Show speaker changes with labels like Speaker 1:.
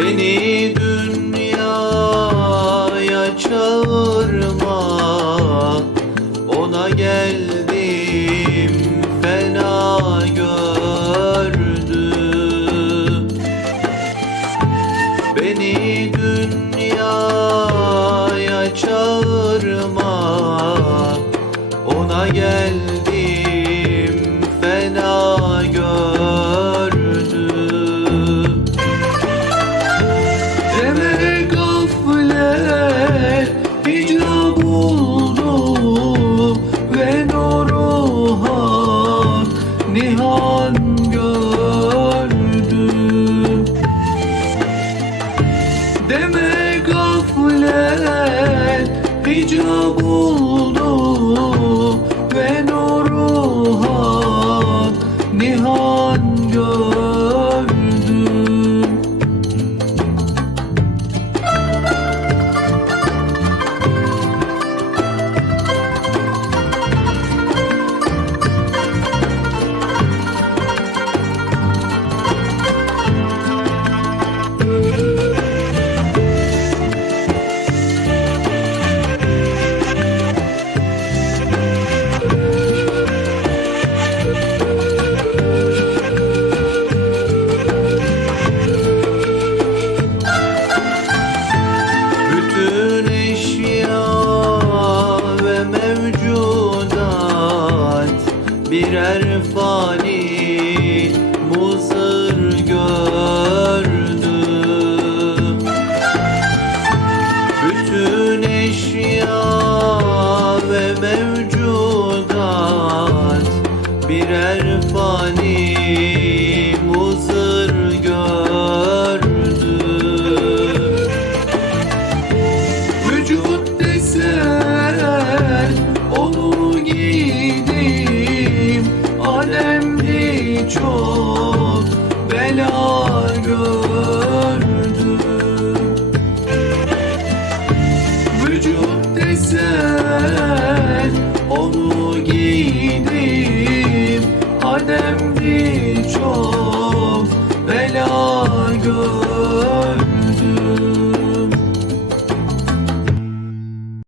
Speaker 1: Beni dünyaya çağırma. Ona geldim fena gördüm Beni dünyaya icra buldu ve noruhan nihan gördüm birer fani muzır gördü. Bütün eşya ve mevcudat birer fani bela gördüm Vücut desen onu giydim. Ademdi çok bela gördüm